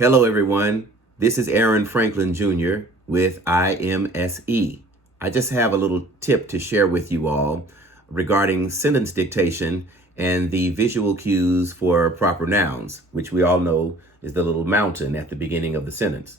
Hello, everyone. This is Aaron Franklin Jr. with IMSE. I just have a little tip to share with you all regarding sentence dictation and the visual cues for proper nouns, which we all know is the little mountain at the beginning of the sentence.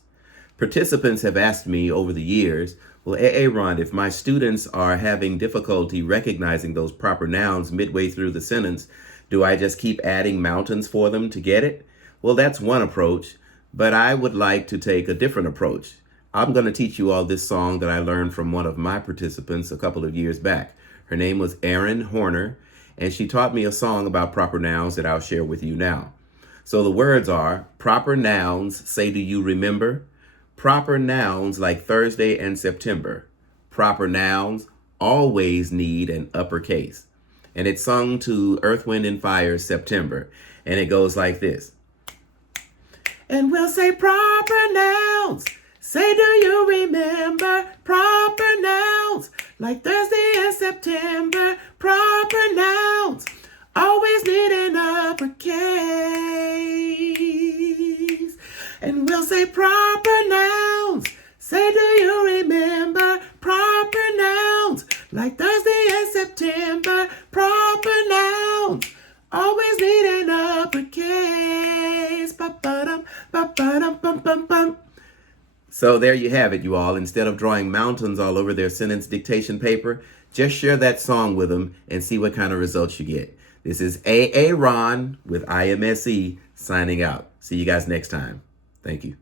Participants have asked me over the years, well, Aaron, if my students are having difficulty recognizing those proper nouns midway through the sentence, do I just keep adding mountains for them to get it? Well, that's one approach, but I would like to take a different approach. I'm going to teach you all this song that I learned from one of my participants a couple of years back. Her name was Erin Horner, and she taught me a song about proper nouns that I'll share with you now. So the words are, proper nouns say, do you remember? Proper nouns like Thursday and September. Proper nouns always need an uppercase. And it's sung to Earth, Wind, and Fire's September. And it goes like this. And we'll say proper nouns. Say, do you remember? Proper nouns like Thursday and September. Proper nouns always need an uppercase. And we'll say proper nouns. Say, do you remember? Proper nouns like Thursday and September. Proper nouns always need an uppercase. Ba-ba-dum, ba-ba-dum, bum-bum-bum. So there you have it, you all. Instead of drawing mountains all over their sentence dictation paper, just share that song with them and see what kind of results you get. This is Aaron with IMSE signing out. See you guys next time. Thank you.